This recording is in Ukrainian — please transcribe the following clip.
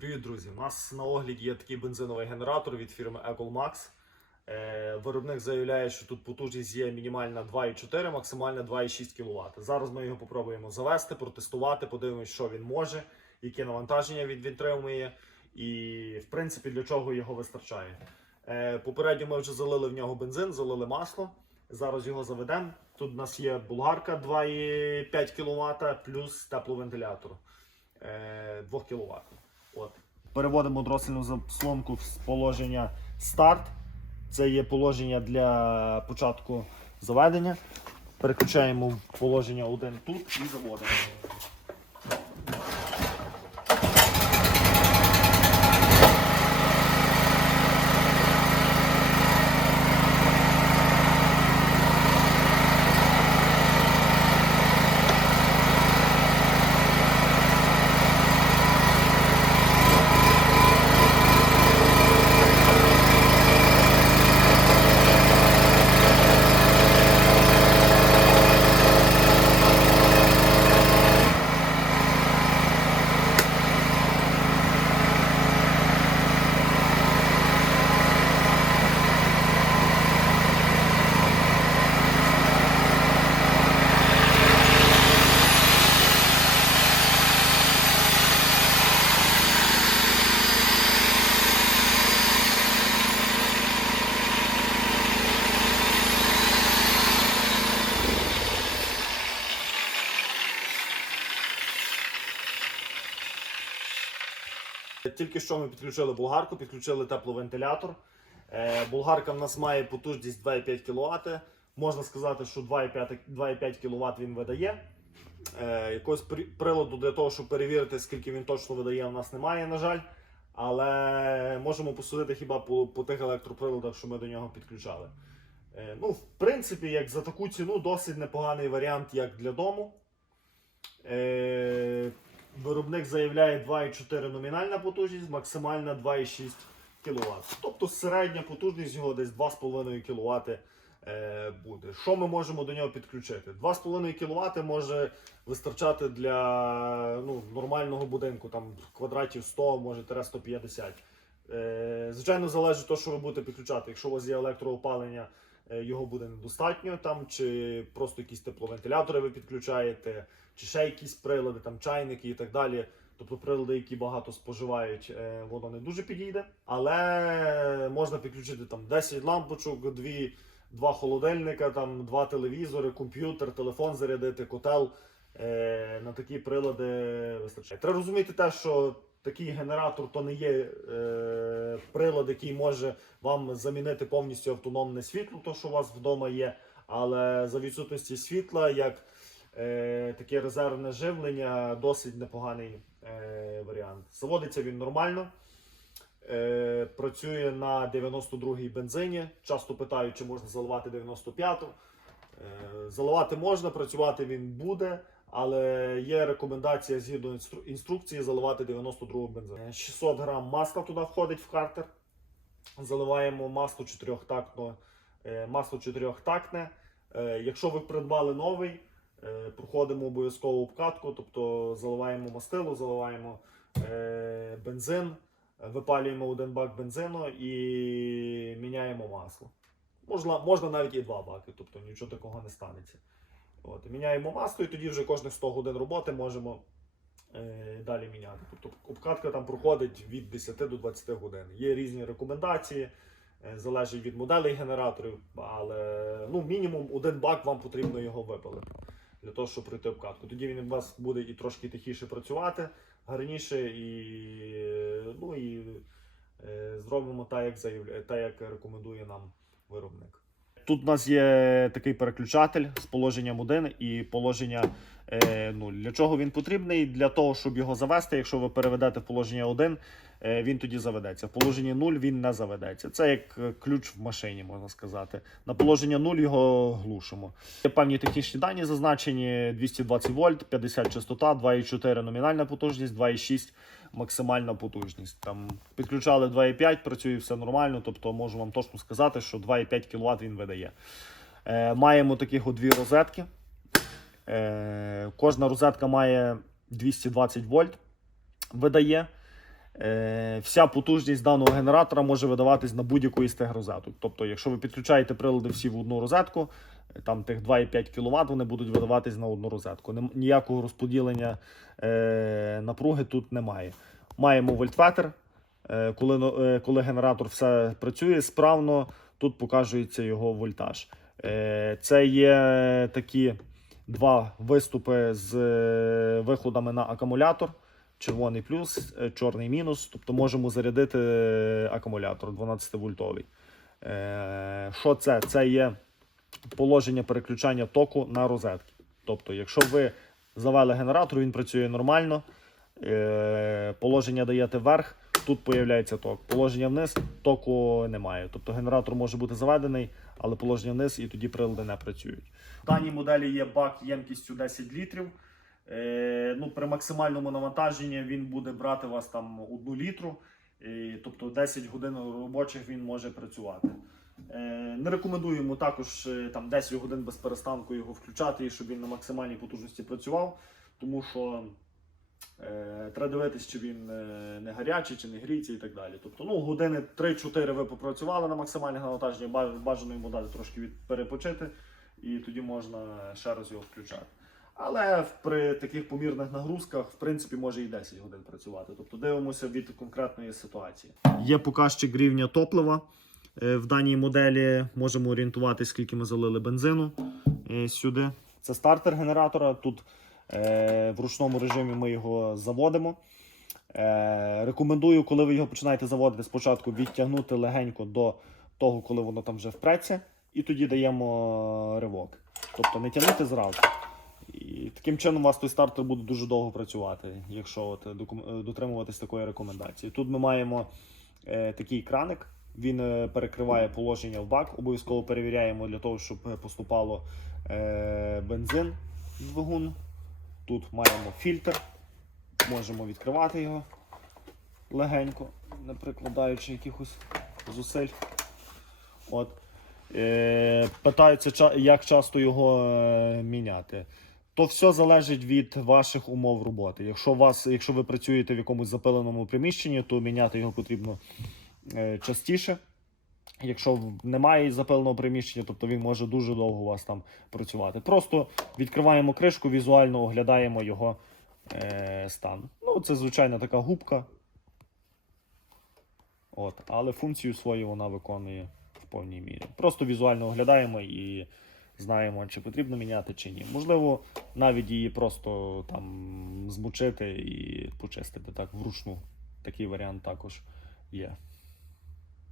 Привіт, друзі! У нас на огляді є такий бензиновий генератор від фірми EcoLmax. Е, Виробник заявляє, що тут потужність є мінімальна 2,4, максимальна 2,6 кВт. Зараз ми його попробуємо завести, протестувати, подивимося, що він може, яке навантаження він відтримує і, в принципі, для чого його вистачає. Е, Попередньо ми вже залили в нього бензин, залили масло. Зараз його заведемо. Тут у нас є булгарка 2,5 кВт плюс тепловентилятор е, 2 кВт. Переводимо дросельну заслонку з положення старт. Це є положення для початку заведення. Переключаємо в положення один тут і заводимо. Тільки що ми підключили болгарку, підключили тепловентилятор. Е, Болгарка в нас має потужність 2,5 кВт. Можна сказати, що 2,5 2,5 кВт він видає. Е, Якогось при- приладу для того, щоб перевірити, скільки він точно видає, у нас немає, на жаль. Але можемо посудити хіба по, по тих електроприладах, що ми до нього підключали. Е, Ну, в принципі, як за таку ціну, досить непоганий варіант, як для дому. Виробник заявляє 2,4 номінальна потужність, максимальна 2,6 кВт. Тобто середня потужність його десь 2,5 кВт е, буде. Що ми можемо до нього підключити? 2,5 кВт може вистачати для ну, нормального будинку, там квадратів 100, може 150. Е, звичайно, залежить від що ви будете підключати. Якщо у вас є електроопалення, його буде недостатньо, там, чи просто якісь тепловентилятори ви підключаєте, чи ще якісь прилади, там чайники і так далі. Тобто прилади, які багато споживають, е, воно не дуже підійде. Але можна підключити там 10 лампочок, 2, 2 холодильника, там, 2 телевізори, комп'ютер, телефон зарядити, котел. Е, на такі прилади вистачає. Треба розуміти те, що такий генератор то не є е, прилад, який може вам замінити повністю автономне світло, то що у вас вдома є. Але за відсутності світла, як е, таке резервне живлення, досить непоганий е, варіант. Заводиться він нормально. Е, працює на 92-й бензині. Часто питають, чи можна заливати 95-ту. Е, заливати можна, працювати він буде, але є рекомендація згідно інстру- інструкції заливати 92 бензин. Е, 600 грам масла туди входить в картер. Заливаємо масло чотирьохтактне. е, Масло чотирьохтактне. Е, Якщо ви придбали новий, е, проходимо обов'язково обкатку, тобто заливаємо мастило, заливаємо е, бензин, е, випалюємо один бак бензину і міняємо масло. Можна, можна навіть і два баки, тобто нічого такого не станеться. От, міняємо масло, і тоді вже кожних 100 годин роботи можемо е, далі міняти. Тобто обкатка там проходить від 10 до 20 годин. Є різні рекомендації, е, залежить від моделей генераторів, але ну, мінімум один бак вам потрібно його випалити для того, щоб пройти обкатку. Тоді він у вас буде і трошки тихіше працювати, гарніше і, ну, і е, зробимо так, як заявляє, так, як рекомендує нам виробник. Тут у нас є такий переключатель з положенням 1 і положення е, 0. Для чого він потрібний? Для того, щоб його завести, якщо ви переведете в положення 1, е, він тоді заведеться. В положенні 0 він не заведеться. Це як е, ключ в машині, можна сказати. На положення 0 його глушимо. Є певні технічні дані зазначені: 220 вольт, 50 частота, 2,4 номінальна потужність, 2,6 максимальна потужність. Там підключали 2,5, працює все нормально, тобто можу вам точно сказати, що 2,5 кВт він видає. Маємо таких дві розетки. Е, кожна розетка має 220 вольт, видає. е, вся потужність даного генератора може видаватись на будь-яку із тих розеток. Тобто, якщо ви підключаєте прилади всі в одну розетку, е, там тих 2,5 кВт вони будуть видаватись на одну розетку. Ніякого розподілення напруги тут немає. Маємо вольтметр. Коли, коли генератор все працює справно, тут показується його вольтаж. Це є такі два виступи з е, виходами на акумулятор. Червоний плюс, е, чорний мінус. Тобто можемо зарядити е, акумулятор 12 вольтовий. Е, Що це? Це є положення переключання току на розетки. Тобто, якщо ви завели генератор, він працює нормально. Положення даєте вверх, тут появляється ток. Положення вниз, току немає. Тобто генератор може бути заведений, але положення вниз і тоді прилади не працюють. В даній моделі є бак ємкістю 10 літрів. Е, ну, при максимальному навантаженні він буде брати вас там 1 літру. І, тобто 10 годин робочих він може працювати. Е, не рекомендуємо також е, там 10 годин без перестанку його включати, щоб він на максимальній потужності працював, тому що е, треба дивитись, чи він е, не гарячий, чи не гріється і так далі. Тобто, ну, години 3-4 ви попрацювали на максимальних навантаженні, ба- бажано йому дати трошки від, перепочити, і тоді можна ще раз його включати. Але при таких помірних нагрузках, в принципі, може і 10 годин працювати. Тобто дивимося від конкретної ситуації. Є показчик рівня топлива. Е, В даній моделі можемо орієнтуватися, скільки ми залили бензину е, сюди. Це стартер генератора. Тут е, в ручному режимі ми його заводимо. Е, рекомендую, коли ви його починаєте заводити, спочатку відтягнути легенько до того, коли воно там вже впреться, і тоді даємо ривок. Тобто не тягнути зразу. І таким чином у вас той стартер буде дуже довго працювати, якщо от е, дотримуватись такої рекомендації. Тут ми маємо е, такий краник, він е, перекриває положення в бак. Обов'язково перевіряємо для того, щоб е, поступало е, бензин в двигун. Тут маємо фільтр, можемо відкривати його легенько, не прикладаючи якихось зусиль. От. Е, питаються, як часто його е, міняти. То все залежить від ваших умов роботи. Якщо, вас, якщо ви працюєте в якомусь запиленому приміщенні, то міняти його потрібно е, частіше. Якщо немає запиленого приміщення, тобто він може дуже довго у вас там працювати. Просто відкриваємо кришку, візуально оглядаємо його е, стан. Ну, це звичайна така губка. От, але функцію свою вона виконує в повній мірі. Просто візуально оглядаємо і знаємо, чи потрібно міняти, чи ні. Можливо, навіть її просто там змочити і почистити так вручну. Такий варіант також є.